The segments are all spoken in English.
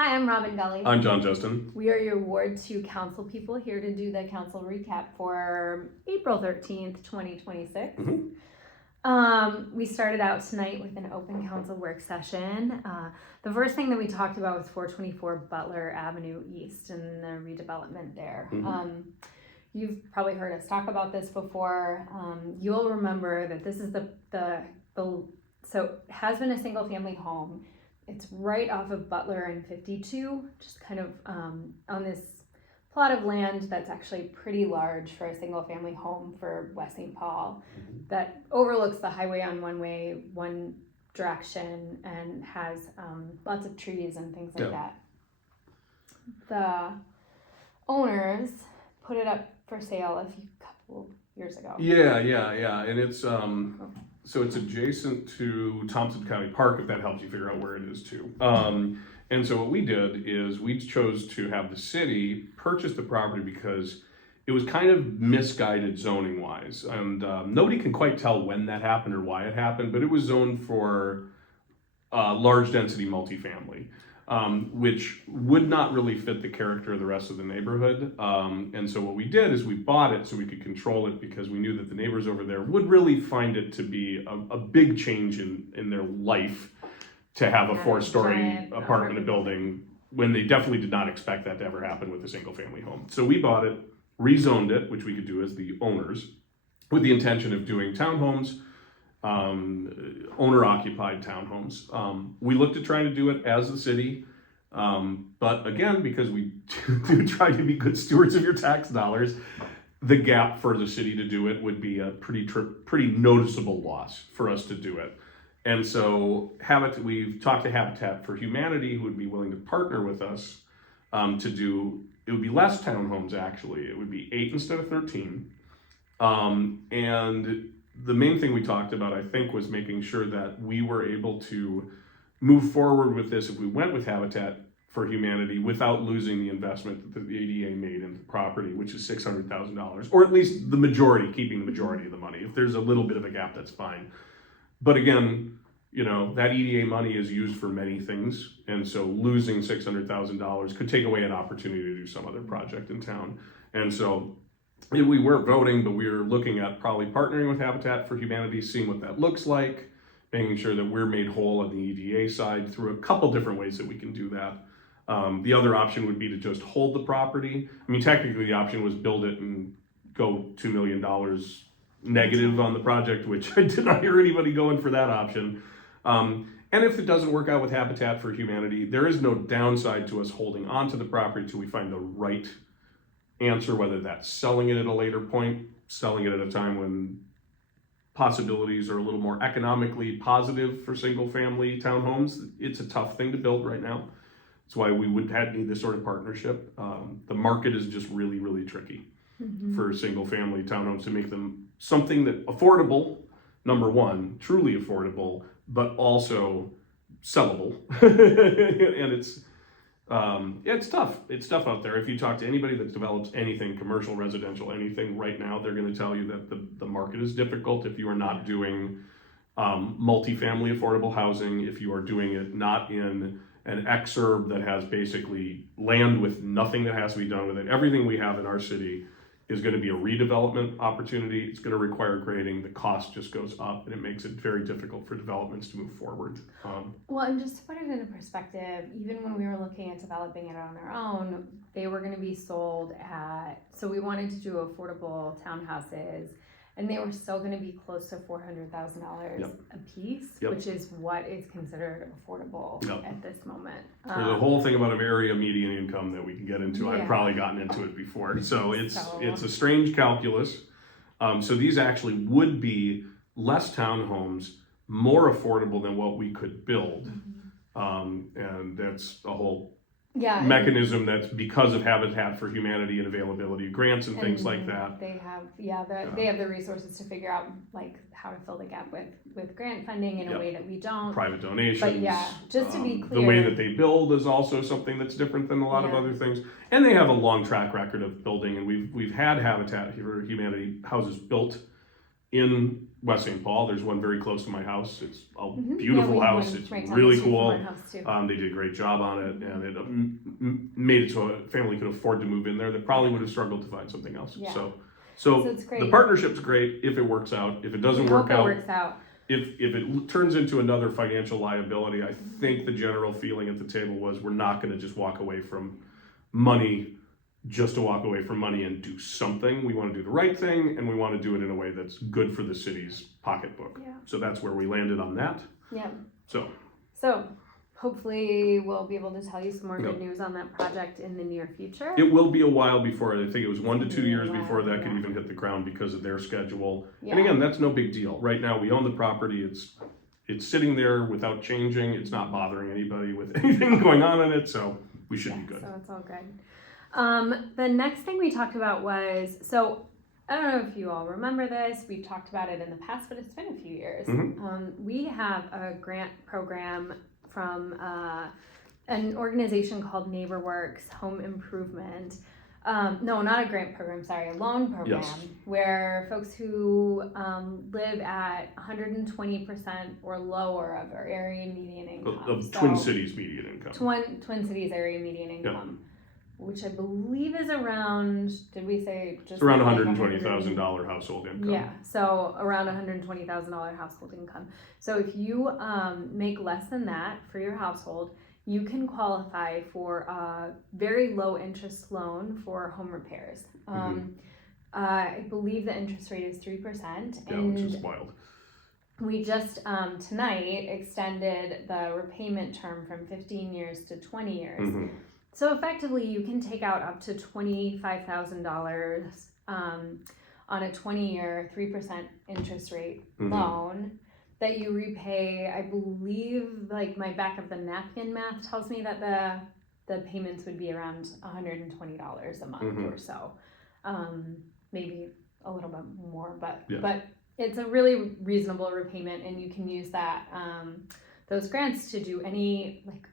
Hi, I'm Robin Gully. I'm John Justin. We are your Ward 2 council people here to do the council recap for April 13th, 2026. We started out tonight with an open council work session. The first thing that we talked about was 424 Butler Avenue East and the redevelopment there. You've probably heard us talk about this before. You'll remember that this is so it has been a single family home. It's right off of Butler and 52, just kind of on this plot of land that's actually pretty large for a single family home for West St. Paul that overlooks the highway on one direction and has lots of trees and things like that. The owners put it up for sale a couple years ago. Yeah, and it's so it's adjacent to Thompson County Park, if that helps you figure out where it is too. And so what we did is we chose to have the city purchase the property because it was kind of misguided zoning wise, and nobody can quite tell when that happened or why it happened, but it was zoned for large density multifamily. Which would not really fit the character of the rest of the neighborhood. And so what we did is we bought it so we could control it because we knew that the neighbors over there would really find it to be a big change in their life to have a 4-story apartment building when they definitely did not expect that to ever happen with a single family home. So we bought it, rezoned it, which we could do as the owners, with the intention of doing townhomes, owner-occupied townhomes. We looked at trying to do it as the city, but again, because we do try to be good stewards of your tax dollars, the gap for the city to do it would be a pretty noticeable loss for us to do it. And so we've talked to Habitat for Humanity, who would be willing to partner with us to do, it would be less townhomes actually, it would be 8 instead of 13. And the main thing we talked about, I think, was making sure that we were able to move forward with this if we went with Habitat for Humanity without losing the investment that the ADA made in the property, which is $600,000, or at least the majority, keeping the majority of the money. If there's a little bit of a gap, that's fine. But again, that EDA money is used for many things, and so losing $600,000 could take away an opportunity to do some other project in town. And so we weren't voting, but we were looking at probably partnering with Habitat for Humanity, seeing what that looks like, making sure that we're made whole on the EDA side through a couple different ways that we can do that. The other option would be to just hold the property. I mean, technically the option was build it and go $2 million negative on the project, which I did not hear anybody going for that option. And if it doesn't work out with Habitat for Humanity, there is no downside to us holding onto the property till we find the right answer, whether that's selling it at a later point, selling it at a time when possibilities are a little more economically positive for single family townhomes. It's a tough thing to build right now. That's why we would need this sort of partnership. The market is just really, really tricky for single family townhomes to make them something that affordable, number one, truly affordable, but also sellable. And it's tough. It's tough out there. If you talk to anybody that develops anything, commercial, residential, anything right now, they're going to tell you that the market is difficult if you are not doing multifamily affordable housing, if you are doing it not in an exurb that has basically land with nothing that has to be done with it. Everything we have in our city is going to be a redevelopment opportunity. It's going to require grading. The cost just goes up, and it makes it very difficult for developments to move forward. Well, and just to put it into perspective, even when we were looking at developing it on our own, they were going to be sold so we wanted to do affordable townhouses, and they were still going to be close to $400,000 a piece, which is what is considered affordable at this moment. There's a whole thing about an area median income that we can get into. I've probably gotten into it before. So it's a strange calculus. So these actually would be less townhomes, more affordable than what we could build. And that's a whole mechanism that's because of Habitat for Humanity and availability of grants and things like that. They have the resources to figure out like how to fill the gap with grant funding in a way that we don't. Private donations. But just to be clear, the way that they build is also something that's different than a lot of other things. And they have a long track record of building, and we've had Habitat for Humanity houses built in West St. Paul. There's one very close to my house. It's a Yeah, beautiful we have house. one It's right down the really street from cool. our house, too. They did a great job on it, and it made it so a family could afford to move in there that probably would have struggled to find something else. Yeah. So So it's great. the partnership's great if it works out. If it doesn't We work hope it out, works out. if it turns into another financial liability, I think the general feeling at the table was we're not going to just walk away from money just to walk away from money and do something. We want to do the right thing, and we want to do it in a way that's good for the city's pocketbook. Yeah. So that's where we landed on that. Yeah. So hopefully we'll be able to tell you some more Yep. good news on that project in the near future. it will be a while before, I think it was 1 to 2 years Wow, before that could yeah. even hit the ground because of their schedule. Yeah. And again, that's no big deal. Right now, we own the property. It's sitting there without changing. It's not bothering anybody with anything going on in it, so we should be good. So it's all good. The next thing we talked about was, so I don't know if you all remember this, we've talked about it in the past, but it's been a few years. We have a grant program from an organization called NeighborWorks Home Improvement. No, not a grant program, sorry, a loan program, Yes. where folks who live at 120% or lower of our area median income. Of Twin Cities median income. Twin Cities area median income, which I believe is around, did we say just It's around like $120,000 household income. Yeah, so around $120,000 household income. So if you make less than that for your household, you can qualify for a very low interest loan for home repairs. I believe the interest rate is 3%. Yeah, and which is wild. we just tonight extended the repayment term from 15 years to 20 years. So effectively, you can take out up to $25,000 on a 20-year, 3% interest rate loan that you repay. I believe, like, my back of the napkin math tells me that the payments would be around $120 a month or so, maybe a little bit more, but it's a really reasonable repayment, and you can use that those grants to do any, like,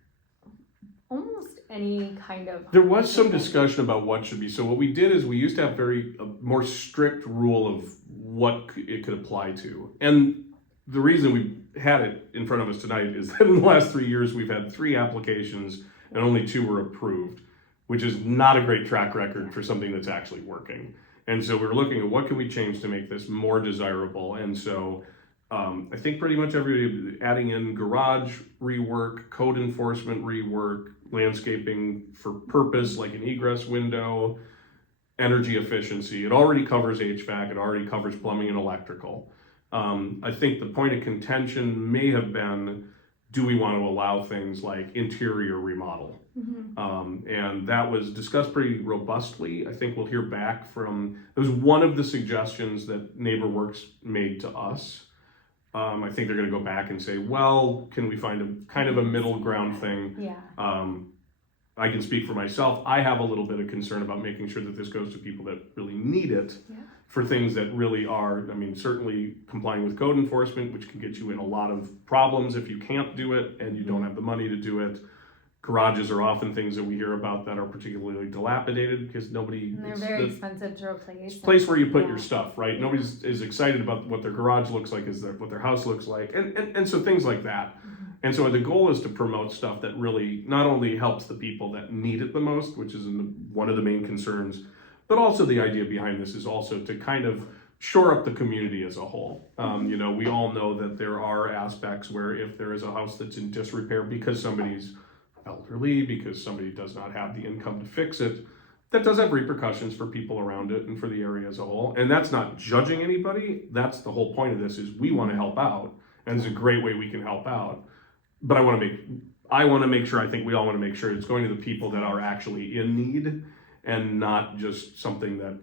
almost any kind of. There was some discussion about what should be. So what we did is we used to have a more strict rule of what it could apply to. And the reason we had it in front of us tonight is that in the last 3 years, we've had 3 applications and only 2 were approved, which is not a great track record for something that's actually working. And so we're looking at what can we change to make this more desirable. And so I think pretty much everybody adding in garage rework, code enforcement rework, landscaping for purpose like an egress window, energy efficiency. It already covers HVAC, it already covers plumbing and electrical. I think the point of contention may have been, do we want to allow things like interior remodel? And that was discussed pretty robustly. I think we'll hear back from, it was one of the suggestions that NeighborWorks made to us. I think they're going to go back and say, well, can we find a kind of a middle ground thing? I can speak for myself. I have a little bit of concern about making sure that this goes to people that really need it for things that really are, I mean, certainly complying with code enforcement, which can get you in a lot of problems if you can't do it and you don't have the money to do it. Garages are often things that we hear about that are particularly dilapidated because nobody. And they're very expensive to replace. It's a place where you put your stuff, right? Nobody's as excited about what their garage looks like as what their house looks like, and so things like that. And so the goal is to promote stuff that really not only helps the people that need it the most, which is one of the main concerns, but also the idea behind this is also to kind of shore up the community as a whole. You know, we all know that there are aspects where if there is a house that's in disrepair because somebody's elderly, because somebody does not have the income to fix it, that does have repercussions for people around it and for the area as a whole. And that's not judging anybody. That's the whole point of this, is we want to help out, and it's a great way we can help out. But I want to make sure, I think we all want to make sure it's going to the people that are actually in need and not just something that,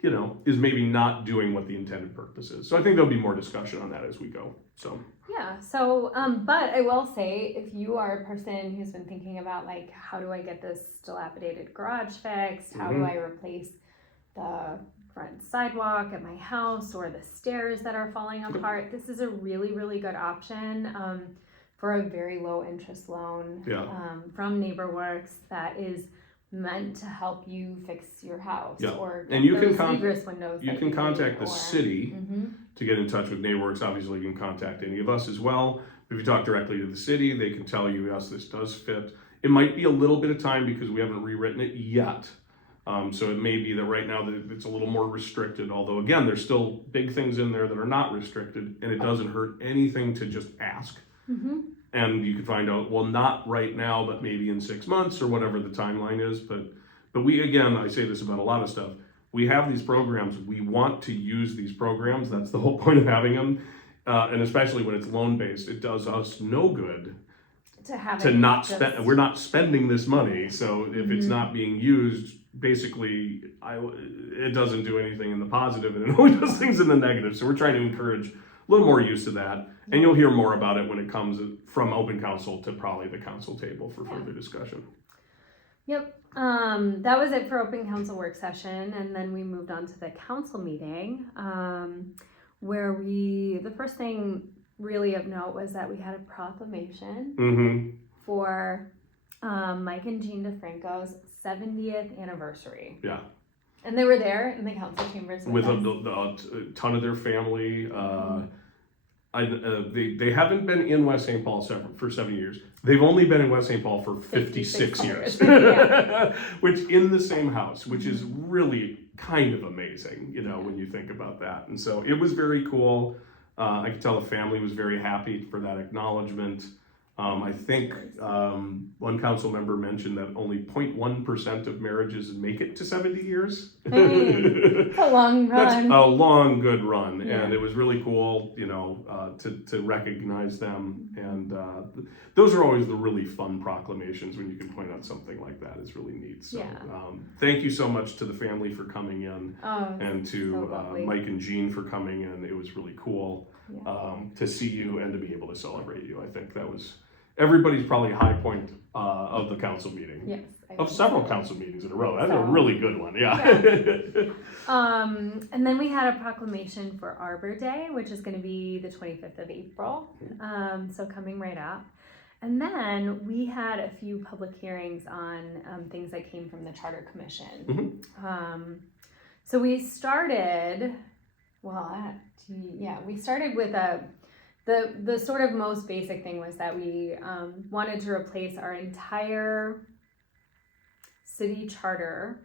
you know, is maybe not doing what the intended purpose is. So I think there'll be more discussion on that as we go. So yeah, so but I will say, if you are a person who's been thinking about, like, how do I get this dilapidated garage fixed, how do I replace the front sidewalk at my house or the stairs that are falling apart, this is a really, really good option for a very low interest loan from NeighborWorks that is meant to help you fix your house Yeah. or And you can those egress windows. you that can need, contact the or- city Mhm. to get in touch with NeighborWorks. Obviously, you can contact any of us as well. If you talk directly to the city, they can tell you, yes, this does fit. It might be a little bit of time because we haven't rewritten it yet. So it may be that right now that it's a little more restricted, although again, there's still big things in there that are not restricted, and it doesn't hurt anything to just ask. Mhm. And you can find out, well, not right now, but maybe in 6 months or whatever the timeline is. But we, again, I say this about a lot of stuff. We have these programs. We want to use these programs. That's the whole point of having them. And especially when it's loan-based, it does us no good to not spend. We're not spending this money. So if it's not being used, basically, it doesn't do anything in the positive, and it only does things in the negative. So we're trying to encourage a little more use of that. And you'll hear more about it when it comes from open council to probably the council table for further discussion. Yep. That was it for open council work session, and then we moved on to the council meeting, where the first thing really of note was that we had a proclamation for Mike and Jean DeFranco's 70th anniversary. Yeah. And they were there in the council chambers with a ton of their family. They haven't been in West St. Paul for 7 years. They've only been in West St. Paul for 56 years, which in the same house, which is really kind of amazing, when you think about that. And so it was very cool. I could tell the family was very happy for that acknowledgement. I think one council member mentioned that only 0.1% of marriages make it to 70 years. It's a long run. That's a long, good run. Yeah. And it was really cool, to recognize them. And those are always the really fun proclamations when you can point out something like that. It's really neat. So thank you so much to the family for coming in, and to Mike and Jean for coming in. It was really cool to see you and to be able to celebrate you. I think that was everybody's probably high point of the council meeting. Yes. Of several council meetings in a row. That's a really good one. Yeah. And then we had a proclamation for Arbor Day, which is going to be the 25th of April. So coming right up. And then we had a few public hearings on things that came from the Charter Commission. So we started, we started with the sort of most basic thing was that we wanted to replace our entire city charter.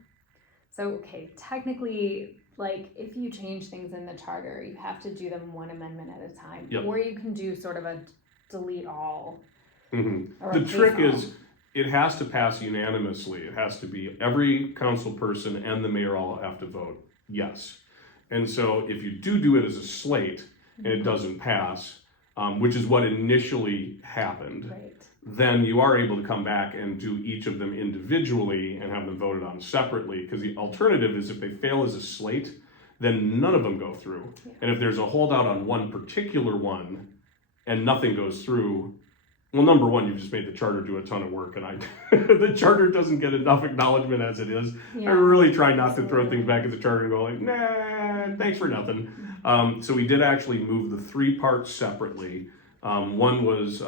So, technically, if you change things in the charter, you have to do them one amendment at a time. Yep. Or you can do sort of a delete all. The trick is it has to pass unanimously. It has to be every council person and the mayor all have to vote yes. And so if you do it as a slate and it doesn't pass, which is what initially happened, then you are able to come back and do each of them individually and have them voted on separately. Because the alternative is if they fail as a slate, then none of them go through. And if there's a holdout on one particular one and nothing goes through, well, number one, you've just made the charter do a ton of work, and the charter doesn't get enough acknowledgement as it is. I really try not to throw things back at the charter and go nah, thanks for nothing. So we did actually move the 3 parts separately. One was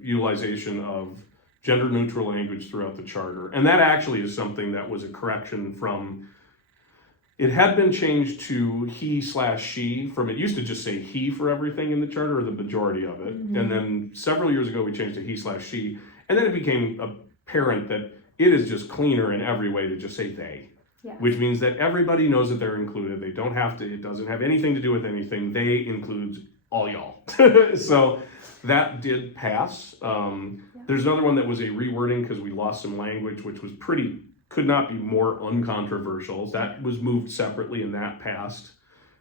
utilization of gender-neutral language throughout the charter, and that actually is something that was a correction from. It had been changed to he/she from, it used to just say he for everything in the charter, or the majority of it. And then several years ago, we changed to he/she. And then it became apparent that it is just cleaner in every way to just say they, which means that everybody knows that they're included. They don't have to, it doesn't have anything to do with anything. They includes all y'all. So that did pass. There's another one that was a rewording because we lost some language, which was could not be more uncontroversial. That was moved separately and that passed.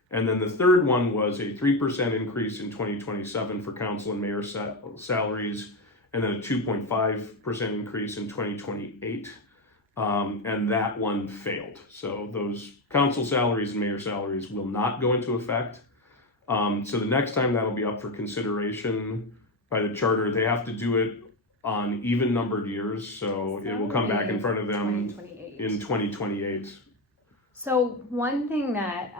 And then the third one was a 3% increase in 2027 for council and mayor salaries, and then a 2.5% increase in 2028. And that one failed. So those council salaries and mayor salaries will not go into effect. So the next time that'll be up for consideration by the charter, they have to do it on even numbered years, so it will come back in front of them in 2028. So one thing that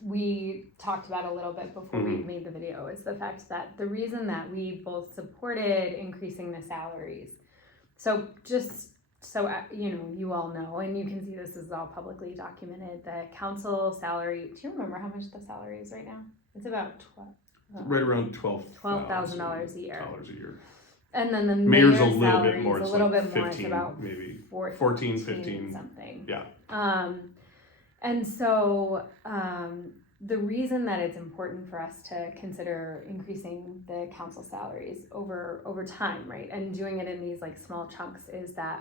we talked about a little bit before we made the video is the fact that the reason that we both supported increasing the salaries. So just you all know, and you can see this is all publicly documented, the council salary, do you remember how much the salary is right now? It's about Right around $12,000 a year. a year. And then the Mayor's mayor's a little salary bit more. is It's a little like bit more. 15, It's about maybe 14, 15 something. Yeah. And so the reason that it's important for us to consider increasing the council salaries over time, right, and doing it in these like small chunks is that,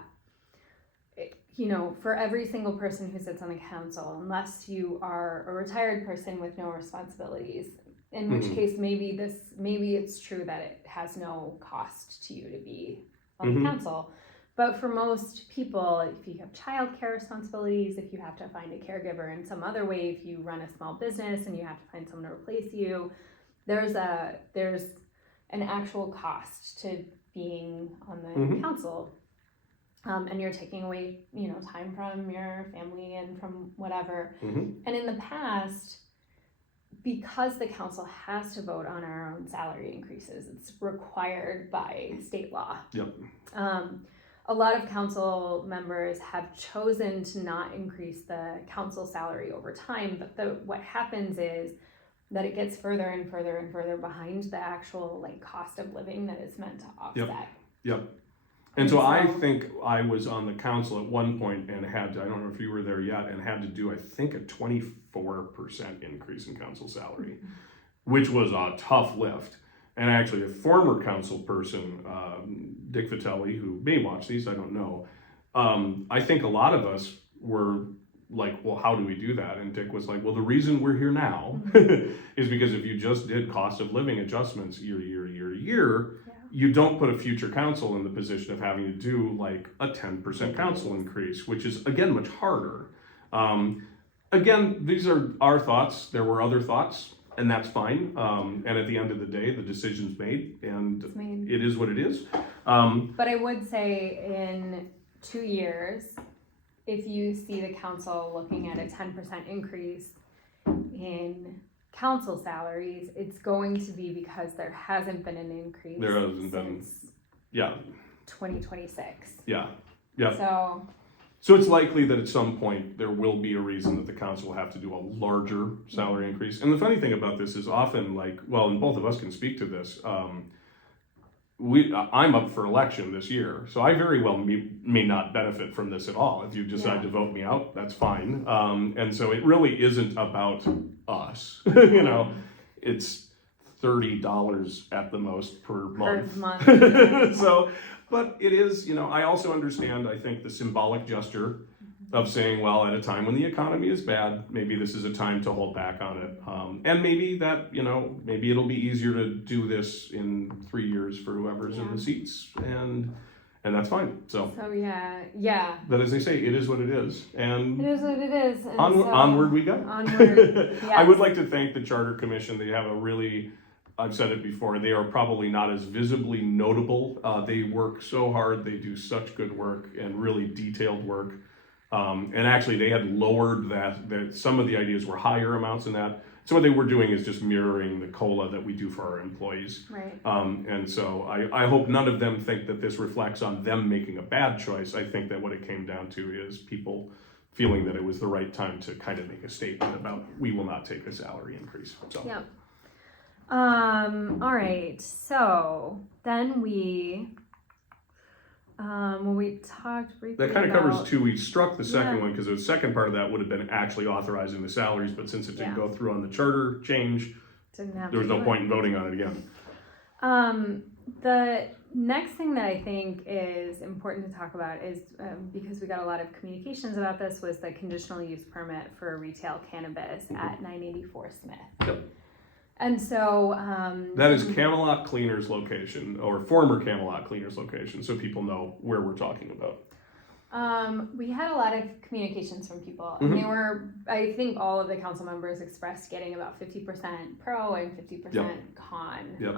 for every single person who sits on the council, unless you are a retired person with no responsibilities, in which case maybe it's true that it has no cost to you to be on the council. But for most people, if you have childcare responsibilities, if you have to find a caregiver in some other way, if you run a small business and you have to find someone to replace you, there's an actual cost to being on the council. And you're taking away, time from your family and from whatever. And in the past, because the council has to vote on our own salary increases, it's required by state law. Yep. A lot of council members have chosen to not increase the council salary over time, but what happens is that it gets further and further and further behind the actual cost of living that it's meant to offset. Yep. And so I think I was on the council at one point and had to, I don't know if you were there yet, and had to do, I think, a 24% increase in council salary, which was a tough lift. And actually a former council person, Dick Vitelli, who may watch these, I don't know, I think a lot of us were like, well, how do we do that? And Dick was like, well, the reason we're here now is because if you just did cost of living adjustments year to year, you don't put a future council in the position of having to do like a 10% council increase, which is, again, much harder. Again, these are our thoughts. There were other thoughts, and that's fine. And at the end of the day, the decision's made, and it is what it is. But I would say in 2 years, if you see the council looking at a 10% increase in council salaries, it's going to be because there hasn't been an increase since 2026. Yeah. So it's likely that at some point there will be a reason that the council will have to do a larger salary increase. And the funny thing about this is often and both of us can speak to this, I'm up for election this year, so I very well may not benefit from this at all. If you decide to vote me out, that's fine. And so it really isn't about us. It's $30 at the most per month. So, but it is, I also understand, I think, the symbolic gesture of saying, well, at a time when the economy is bad, maybe this is a time to hold back on it. And maybe that, maybe it'll be easier to do this in 3 years for whoever's in the seats, and that's fine. So yeah. But as they say, it is what it is. And it is what it is. And onward we go. Onward. Yes. I would like to thank the Charter Commission. They have I've said it before, they are probably not as visibly notable. They work so hard. They do such good work and really detailed work. And actually they had lowered that some of the ideas were higher amounts than that. So what they were doing is just mirroring the COLA that we do for our employees. Right. And so I hope none of them think that this reflects on them making a bad choice. I think that what it came down to is people feeling that it was the right time to kind of make a statement about, we will not take a salary increase. So. Yeah. All right. So then when we talked briefly that kind of covers two. We struck the second one because the second part of that would have been actually authorizing the salaries, but since it didn't go through on the charter change, there was no point in voting on it again. The next thing that I think is important to talk about is, because we got a lot of communications about this, was the conditional use permit for retail cannabis at 984 Smith. Yep. And so that is Camelot Cleaners location, or former Camelot Cleaners location, so people know where we're talking about. We had a lot of communications from people, and I think all of the council members expressed getting about 50% pro and 50% con. Yep.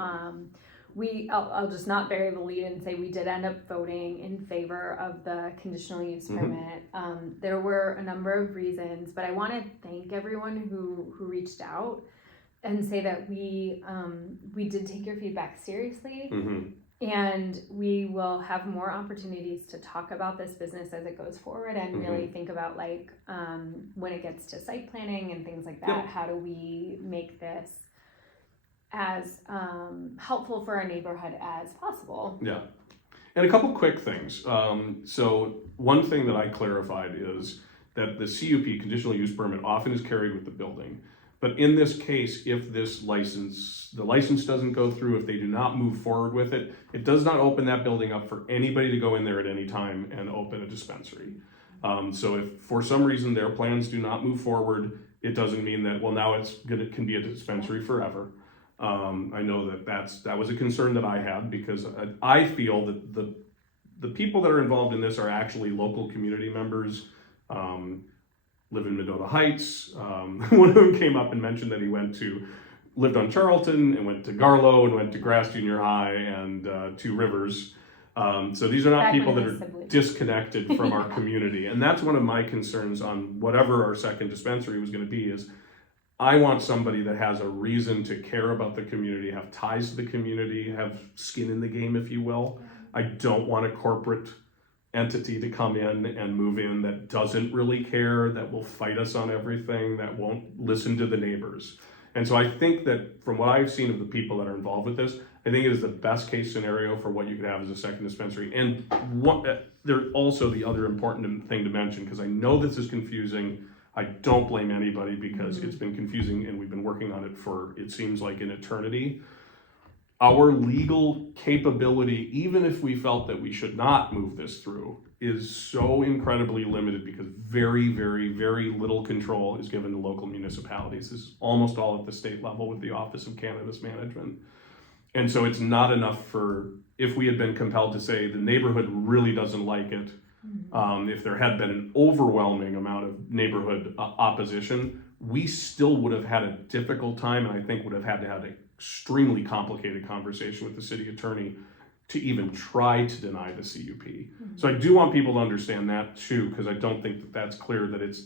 I'll just not bury the lead and say we did end up voting in favor of the conditional use permit. There were a number of reasons, but I want to thank everyone who reached out and say that we did take your feedback seriously. And we will have more opportunities to talk about this business as it goes forward and really think about like when it gets to site planning and things like that, Yep. how do we make this as helpful for our neighborhood as possible? Yeah. And a couple quick things. So one thing that I clarified is that the CUP, conditional use permit, often is carried with the building. But in this case, if the license doesn't go through, if they do not move forward with it, it does not open that building up for anybody to go in there at any time and open a dispensary. So if for some reason their plans do not move forward, it doesn't mean that, well, now it can be a dispensary forever. I know that was a concern that I had because I feel that the people that are involved in this are actually local community members. Live in Medota Heights. One of them came up and mentioned that he lived on Charlton and went to Garlow and went to Grass Junior High and Two Rivers. So these are not Back people when that we are siblings. disconnected from our community. And that's one of my concerns on whatever our second dispensary was going to be is I want somebody that has a reason to care about the community, have ties to the community, have skin in the game, if you will. I don't want a corporate entity to come in and move in that doesn't really care, that will fight us on everything, that won't listen to the neighbors. And so I think that from what I've seen of the people that are involved with this, I think it is the best case scenario for what you could have as a second dispensary. And there's also the other important thing to mention, because I know this is confusing. I don't blame anybody because it's been confusing and we've been working on it for, it seems like an eternity. Our legal capability, even if we felt that we should not move this through, is so incredibly limited because very, very, very little control is given to local municipalities. This is almost all at the state level with the Office of Cannabis Management. And so it's not enough if we had been compelled to say the neighborhood really doesn't like it, if there had been an overwhelming amount of neighborhood opposition, we still would have had a difficult time and I think would have had to have an extremely complicated conversation with the city attorney to even try to deny the CUP. So I do want people to understand that too, because I don't think that that's clear that it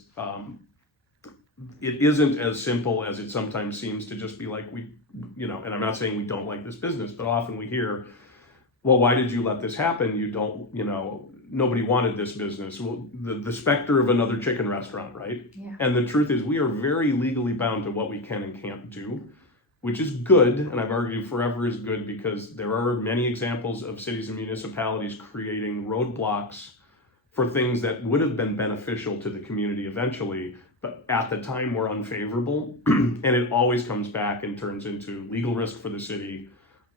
isn't as simple as it sometimes seems to just be like and I'm not saying we don't like this business, but often we hear, well, why did you let this happen? Nobody wanted this business. Well, the specter of another chicken restaurant, right? Yeah. And the truth is we are very legally bound to what we can and can't do, which is good. And I've argued forever is good because there are many examples of cities and municipalities creating roadblocks for things that would have been beneficial to the community eventually, but at the time were unfavorable. And it always comes back and turns into legal risk for the city,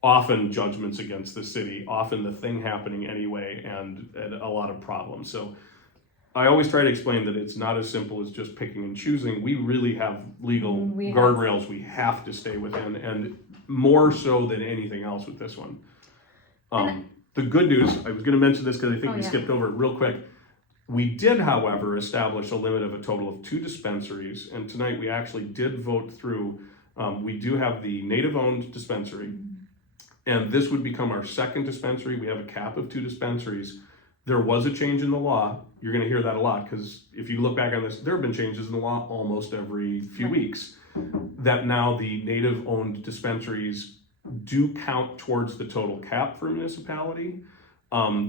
often judgments against the city, often the thing happening anyway, and a lot of problems. So I always try to explain that it's not as simple as just picking and choosing. We really have legal guardrails we have to stay within, and more so than anything else with this one. The good news, I was going to mention this because I think we skipped over it real quick. We did, however, establish a limit of a total of 2 dispensaries, and tonight we actually did vote through, we do have the native-owned dispensary, and this would become our second dispensary. We have a cap of 2 dispensaries. There was a change in the law. You're going to hear that a lot because if you look back on this, there have been changes in the law almost every few weeks. That now the native-owned dispensaries do count towards the total cap for a municipality.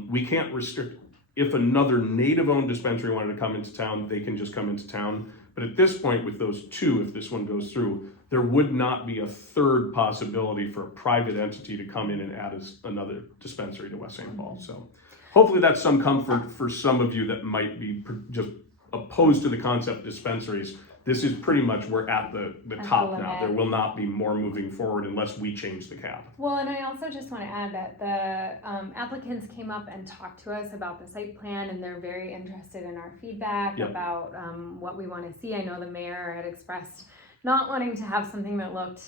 We can't restrict. If another native-owned dispensary wanted to come into town, they can just come into town. But at this point, with those 2, if this one goes through, there would not be a third possibility for a private entity to come in and add another dispensary to West St. Paul. So hopefully that's some comfort for some of you that might be just opposed to the concept of dispensaries. This is pretty much, we're at the top now. There will not be more moving forward unless we change the cap. Well, and I also just want to add that the applicants came up and talked to us about the site plan, and they're very interested in our feedback about what we want to see. I know the mayor had expressed not wanting to have something that looked,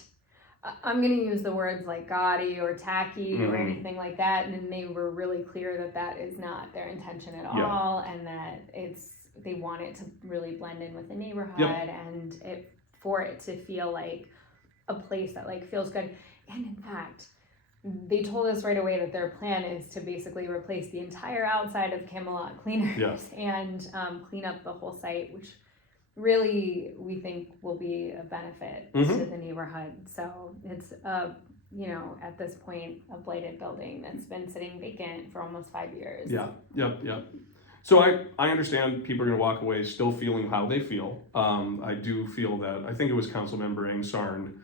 I'm going to use the words like gaudy or tacky or anything like that, and they were really clear that that is not their intention at all, and that they want it to really blend in with the neighborhood and for it to feel like a place that like feels good. And in fact, they told us right away that their plan is to basically replace the entire outside of Camelot Cleaners and clean up the whole site, which really we think will be a benefit to the neighborhood. So it's you know, at this point, a blighted building that's been sitting vacant for almost 5 years. Yeah, yep. So I understand people are gonna walk away still feeling how they feel. I do feel that, I think it was Councilmember Angsarn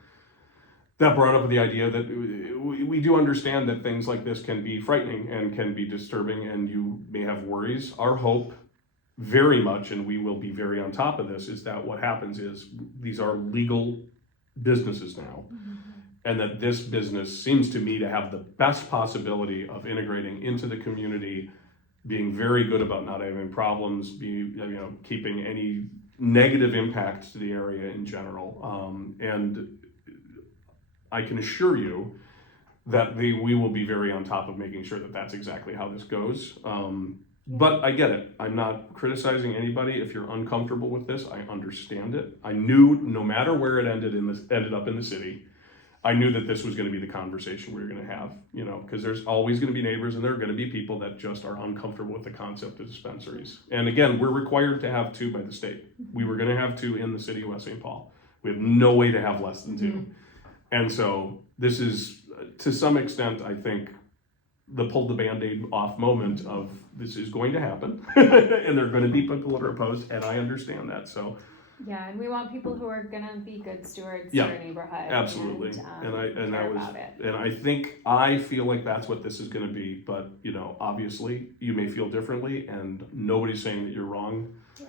that brought up the idea that we do understand that things like this can be frightening and can be disturbing, and you may have worries. Our hope very much, and we will be very on top of this, is that what happens is these are legal businesses now, and that this business seems to me to have the best possibility of integrating into the community, being very good about not having problems, keeping any negative impacts to the area in general. And I can assure you that we will be very on top of making sure that that's exactly how this goes. But I get it. I'm not criticizing anybody. If you're uncomfortable with this, I understand it. I knew no matter where it ended up in the city, I knew that this was going to be the conversation we were going to have, because there's always going to be neighbors and there are going to be people that just are uncomfortable with the concept of dispensaries. And again, we're required to have 2 by the state. We were going to have 2 in the city of West St. Paul. We have no way to have less than 2. And so this is, to some extent, I think, the pull the Band-Aid off moment of this is going to happen and there are going to be people that are opposed, and I understand that. So yeah, and we want people who are gonna be good stewards Yeah, to their neighborhood. absolutely. And I feel like that's what this is going to be. But obviously, you may feel differently, and nobody's saying that you're wrong. Yeah.